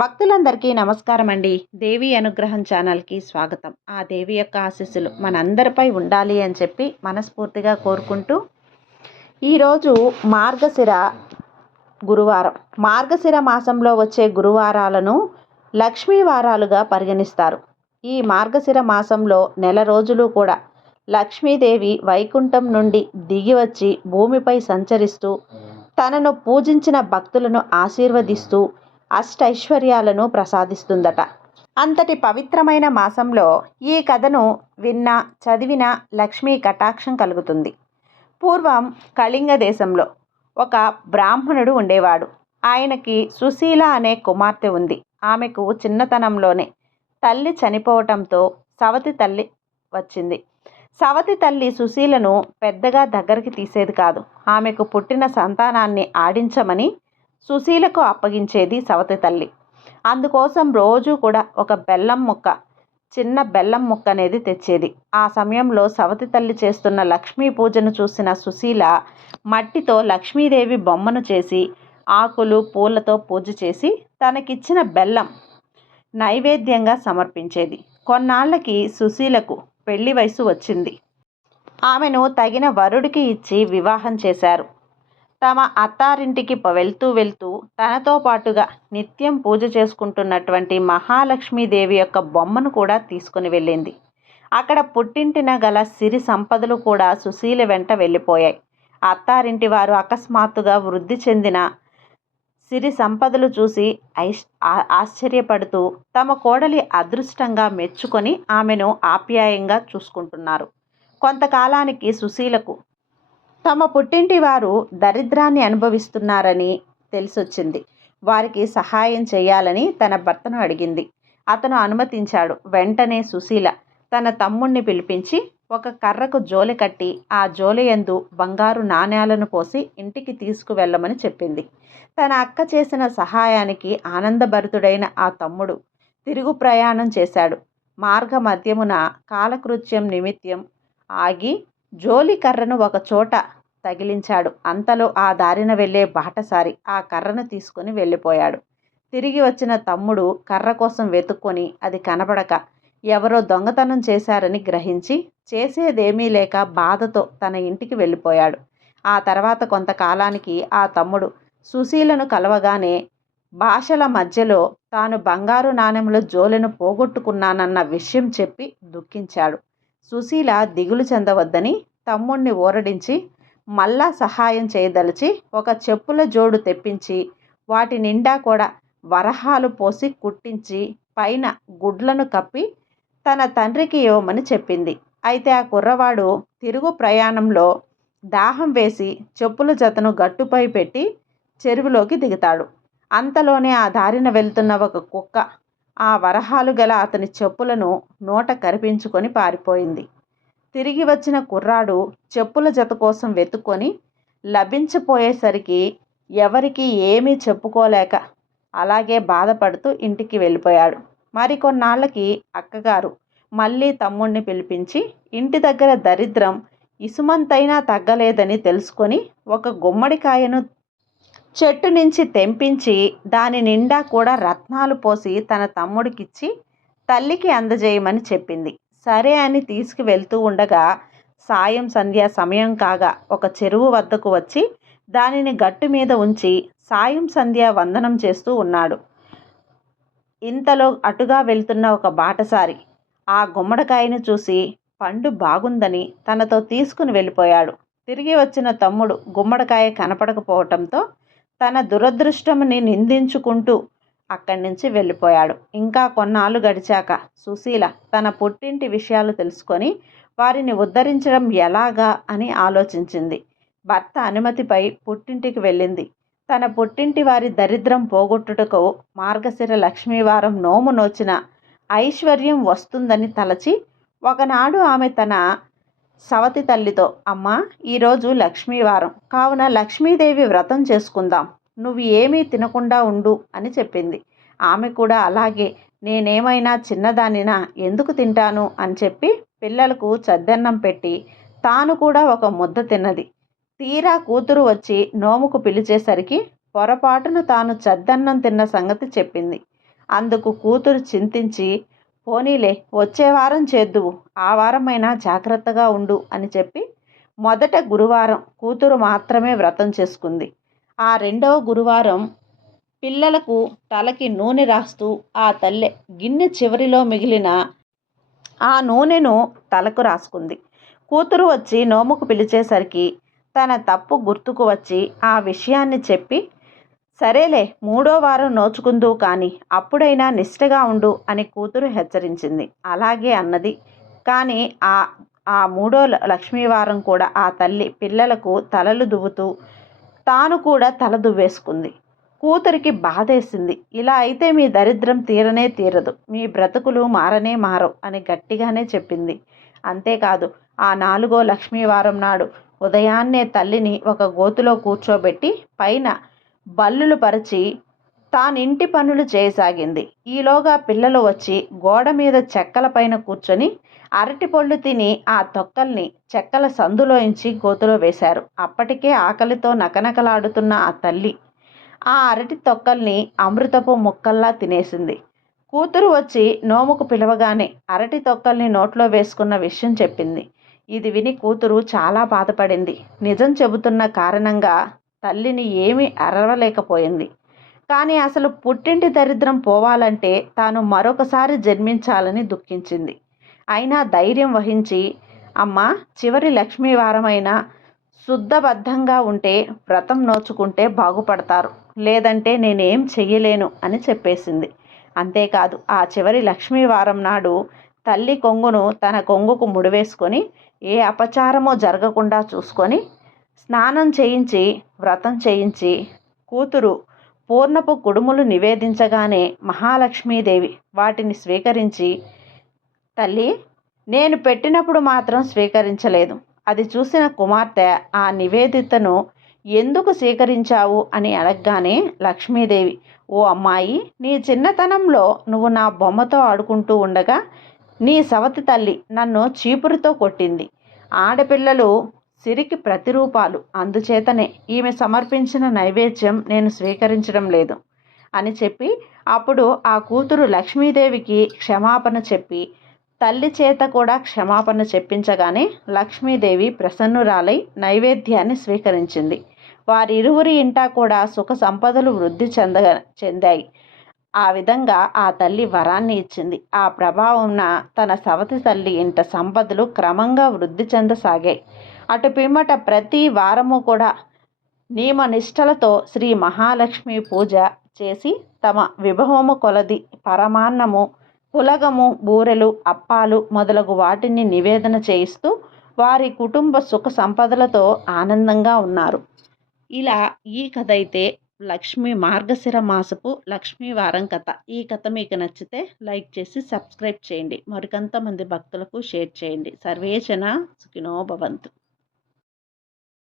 భక్తులందరికీ నమస్కారం అండి దేవి అనుగ్రహం ఛానల్కి స్వాగతం. ఆ దేవి యొక్క ఆశీస్సులు మనందరిపై ఉండాలి అని చెప్పి మనస్ఫూర్తిగా కోరుకుంటూ ఈరోజు మార్గశిర గురువారం. మార్గశిర మాసంలో వచ్చే గురువారాలను లక్ష్మీ వారాలుగా పరిగణిస్తారు. ఈ మార్గశిర మాసంలో నెల రోజులు కూడా లక్ష్మీదేవి వైకుంఠం నుండి దిగి వచ్చి భూమిపై సంచరిస్తూ తనను పూజించిన భక్తులను ఆశీర్వదిస్తూ అష్టైశ్వర్యాలను ప్రసాదిస్తుందట. అంతటి పవిత్రమైన మాసంలో ఈ కథను విన్న చదివిన లక్ష్మీ కటాక్షం కలుగుతుంది. పూర్వం కళింగ దేశంలో ఒక బ్రాహ్మణుడు ఉండేవాడు. ఆయనకి సుశీల అనే కుమార్తె ఉంది. ఆమెకు చిన్నతనంలోనే తల్లి చనిపోవటంతో సవతి తల్లి వచ్చింది. సవతి తల్లి సుశీలను పెద్దగా దగ్గరికి తీసేది కాదు. ఆమెకు పుట్టిన సంతానాన్ని ఆడించమని సుశీలకు అప్పగించేది సవతి తల్లి. అందుకోసం రోజు కూడా ఒక బెల్లం ముక్క చిన్న బెల్లం ముక్క అనేది తెచ్చేది. ఆ సమయంలో సవతి తల్లి చేస్తున్న లక్ష్మీ పూజను చూసిన సుశీల మట్టితో లక్ష్మీదేవి బొమ్మను చేసి ఆకులు పూలతో పూజ చేసి తనకిచ్చిన బెల్లం నైవేద్యంగా సమర్పించేది. కొన్నాళ్ళకి సుశీలకు పెళ్ళి వయసు వచ్చింది. ఆమెను తగిన వరుడికి ఇచ్చి వివాహం చేశారు. తమ అత్తారింటికి వెళ్తూ వెళ్తూ తనతో పాటుగా నిత్యం పూజ చేసుకుంటున్నటువంటి మహాలక్ష్మీదేవి యొక్క బొమ్మను కూడా తీసుకుని వెళ్ళింది. అక్కడ పుట్టింటిన గల సిరి సంపదలు కూడా సుశీల వెంట వెళ్ళిపోయాయి. అత్తారింటి వారు అకస్మాత్తుగా వృద్ధి చెందిన సిరి సంపదలు చూసి ఐష్ ఆశ్చర్యపడుతూ తమ కోడలి అదృష్టంగా మెచ్చుకొని ఆమెను ఆప్యాయంగా చూసుకుంటున్నారు. కొంతకాలానికి సుశీలకు తమ పుట్టింటి వారు దరిద్రాన్ని అనుభవిస్తున్నారని తెలిసొచ్చింది. వారికి సహాయం చేయాలని తన భర్తను అడిగింది. అతను అనుమతించాడు. వెంటనే సుశీల తన తమ్ముణ్ణి పిలిపించి ఒక కర్రకు జోలె కట్టి ఆ జోలెయందు బంగారు నాణ్యాలను పోసి ఇంటికి తీసుకువెళ్ళమని చెప్పింది. తన అక్క చేసిన సహాయానికి ఆనందభరితుడైన ఆ తమ్ముడు తిరుగు ప్రయాణం చేశాడు. మార్గ మధ్యమున కాలకృత్యం నిమిత్తం ఆగి జోలి కర్రను ఒకచోట తగిలించాడు. అంతలో ఆ దారిన వెళ్ళే బాటసారి ఆ కర్రను తీసుకుని వెళ్ళిపోయాడు. తిరిగి వచ్చిన తమ్ముడు కర్ర కోసం వెతుక్కొని అది కనబడక ఎవరో దొంగతనం చేశారని గ్రహించి చేసేదేమీ లేక బాధతో తన ఇంటికి వెళ్ళిపోయాడు. ఆ తర్వాత కొంతకాలానికి ఆ తమ్ముడు సుశీలను కలవగానే భాషల మధ్యలో తాను బంగారు నాణెముల జోలెను పోగొట్టుకున్నానన్న విషయం చెప్పి దుఃఖించాడు. సుశీల దిగులు చెందవద్దని తమ్ముణ్ణి ఊరడించి మళ్ళా సహాయం చేయదలిచి ఒక చెప్పుల జోడు తెప్పించి వాటి నిండా కూడా వరహాలు పోసి కుట్టించి పైన గుడ్లను కప్పి తన తండ్రికి ఇవ్వమని చెప్పింది. అయితే ఆ కుర్రవాడు తిరుగు ప్రయాణంలో దాహం వేసి చెప్పుల జతను గట్టుపై పెట్టి చెరువులోకి దిగుతాడు. అంతలోనే ఆ దారిన వెళ్తున్న ఒక కుక్క ఆ వరహాలు గల అతని చెప్పులను నోట కరిపించుకొని పారిపోయింది. తిరిగి వచ్చిన కుర్రాడు చెప్పుల జత కోసం వెతుక్కొని లభించిపోయేసరికి ఎవరికి ఏమీ చెప్పుకోలేక అలాగే బాధపడుతూ ఇంటికి వెళ్ళిపోయాడు. మరికొన్నాళ్ళకి అక్కగారు మళ్ళీ తమ్ముణ్ణి పిలిపించి ఇంటి దగ్గర దరిద్రం ఇసుమంతైనా తగ్గలేదని తెలుసుకొని ఒక గుమ్మడికాయను చెట్టు నుంచి తెంపించి దాని నిండా కూడా రత్నాలు పోసి తన తమ్ముడికిచ్చి తల్లికి అందజేయమని చెప్పింది. సరే అని తీసుకువెళ్తూ ఉండగా సాయం సంధ్య సమయం కాగా ఒక చెరువు వద్దకు వచ్చి దానిని గట్టు మీద ఉంచి సాయం సంధ్య వందనం చేస్తూ ఉన్నాడు. ఇంతలో అటుగా వెళ్తున్న ఒక బాటసారి ఆ గుమ్మడికాయను చూసి పండు బాగుందని తనతో తీసుకుని వెళ్ళిపోయాడు. తిరిగి వచ్చిన తమ్ముడు గుమ్మడికాయ కనపడకపోవటంతో తన దురదృష్టముని నిందించుకుంటూ అక్కడి నుంచి వెళ్ళిపోయాడు. ఇంకా కొన్నాళ్ళు గడిచాక సుశీల తన పుట్టింటి విషయాలు తెలుసుకొని వారిని ఉద్ధరించడం ఎలాగా అని ఆలోచించింది. భర్త అనుమతిపై పుట్టింటికి వెళ్ళింది. తన పుట్టింటి వారి దరిద్రం పోగొట్టుటకు మార్గశిర లక్ష్మీవారం నోము నోచిన ఐశ్వర్యం వస్తుందని తలచి ఒకనాడు ఆమె తన సవతి తల్లితో అమ్మ ఈరోజు లక్ష్మీవారం. కావున లక్ష్మీదేవి వ్రతం చేసుకుందాం. నువ్వు ఏమీ తినకుండా ఉండు అని చెప్పింది. ఆమె కూడా అలాగే నేనేమైనా చిన్నదానినా ఎందుకు తింటాను? అని చెప్పి పిల్లలకు చద్దన్నం పెట్టి తాను కూడా ఒక ముద్ద తిన్నది. తీరా కూతురు వచ్చి నోముకు పిలిచేసరికి పొరపాటును తాను చద్దన్నం తిన్న సంగతి చెప్పింది. అందుకు కూతురు చింతించి పోనీలే వచ్చే వారం చేద్దువు. ఆ వారమైనా జాగ్రత్తగా ఉండు అని చెప్పి మొదట గురువారం కూతురు మాత్రమే వ్రతం చేసుకుంది. ఆ రెండవ గురువారం పిల్లలకు తలకి నూనె రాస్తూ ఆ తల్లె గిన్నె చివరిలో మిగిలిన ఆ నూనెను తలకు రాసుకుంది. కూతురు వచ్చి నోముకు పిలిచేసరికి తన తప్పు గుర్తుకు వచ్చి ఆ విషయాన్ని చెప్పి సరేలే మూడో వారం నోచుకుందు కానీ అప్పుడైనా నిష్ఠగా ఉండు అని కూతురు హెచ్చరించింది. అలాగే అన్నది. కానీ ఆ ఆ మూడో లక్ష్మీవారం కూడా ఆ తల్లి పిల్లలకు తలలు దువ్వుతూ తాను కూడా తల దువ్వేసుకుంది. కూతురికి బాధేసింది. ఇలా అయితే మీ దరిద్రం తీరనే తీరదు. మీ బ్రతుకులు మారనే మారవు అని గట్టిగానే చెప్పింది. అంతేకాదు ఆ నాలుగో లక్ష్మీవారం నాడు ఉదయాన్నే తల్లిని ఒక గోతులో కూర్చోబెట్టి పైన బల్లులు పరిచి తానింటి పనులు చేయసాగింది. ఈలోగా పిల్లలు వచ్చి గోడ మీద చెక్కల పైన కూర్చొని అరటి పళ్ళు తిని ఆ తొక్కల్ని చెక్కల సందులోంచి గోతులో వేశారు. అప్పటికే ఆకలితో నకనకలాడుతున్న ఆ తల్లి ఆ అరటి తొక్కల్ని అమృతపు ముక్కల్లా తినేసింది. కూతురు వచ్చి నోముకు పిలవగానే అరటి తొక్కల్ని నోట్లో వేసుకున్న విషయం చెప్పింది. ఇది విని కూతురు చాలా బాధపడింది. నిజం చెబుతున్న కారణంగా తల్లిని ఏమీ అరవలేకపోయింది. కానీ అసలు పుట్టింటి దరిద్రం పోవాలంటే తాను మరొకసారి జన్మించాలని దుఃఖించింది. అయినా ధైర్యం వహించి అమ్మ చివరి లక్ష్మీవారమైన శుద్ధబద్ధంగా ఉంటే వ్రతం నోచుకుంటే బాగుపడతారు. లేదంటే నేనేం చెయ్యలేను అని చెప్పేసింది. అంతేకాదు ఆ చివరి లక్ష్మీవారం నాడు తల్లి కొంగును తన కొంగుకు ముడివేసుకొని ఏ అపచారమో జరగకుండా చూసుకొని స్నానం చేయించి వ్రతం చేయించి కూతురు పూర్ణపు కుడుములు నివేదించగానే మహాలక్ష్మీదేవి వాటిని స్వీకరించి తల్లి నేను పెట్టినప్పుడు మాత్రం స్వీకరించలేదు. అది చూసిన కుమార్తె ఆ నివేదితను ఎందుకు స్వీకరించావు? అని అడగగానే లక్ష్మీదేవి ఓ అమ్మాయి నీ చిన్నతనంలో నువ్వు నా బొమ్మతో ఆడుకుంటూ ఉండగా నీ సవతి తల్లి నన్ను చీపురుతో కొట్టింది. ఆడపిల్లలు సిరికి ప్రతిరూపాలు అందుచేతనే ఈమె సమర్పించిన నైవేద్యం నేను స్వీకరించడం లేదు అని చెప్పి అప్పుడు ఆ కూతురు లక్ష్మీదేవికి క్షమాపణ చెప్పి తల్లి చేత కూడా క్షమాపణ చెప్పించగానే లక్ష్మీదేవి ప్రసన్నురాలై నైవేద్యాన్ని స్వీకరించింది. వారిరువురి ఇంటా కూడా సుఖ సంపదలు వృద్ధి చెంద చెందాయి. ఆ విధంగా ఆ తల్లి వరాన్ని ఇచ్చింది. ఆ ప్రభావంన తన సవతి తల్లి ఇంట సంపదలు క్రమంగా వృద్ధి చెందసాగాయి. అటు పిమ్మట ప్రతి వారము కూడా నియమనిష్టలతో శ్రీ మహాలక్ష్మి పూజ చేసి తమ విభవము కొలది పరమాన్నము పులగము బూరెలు అప్పాలు మొదలగు వాటిని నివేదన చేయిస్తూ వారి కుటుంబ సుఖ సంపదలతో ఆనందంగా ఉన్నారు. ఇలా ఈ కథ అయితే లక్ష్మీ మార్గశిర మాసపు లక్ష్మీ వారం కథ. ఈ కథ మీకు నచ్చితే లైక్ చేసి సబ్స్క్రైబ్ చేయండి. మరికొంతమంది భక్తులకు షేర్ చేయండి. సర్వేజన సుఖినో భవంతు.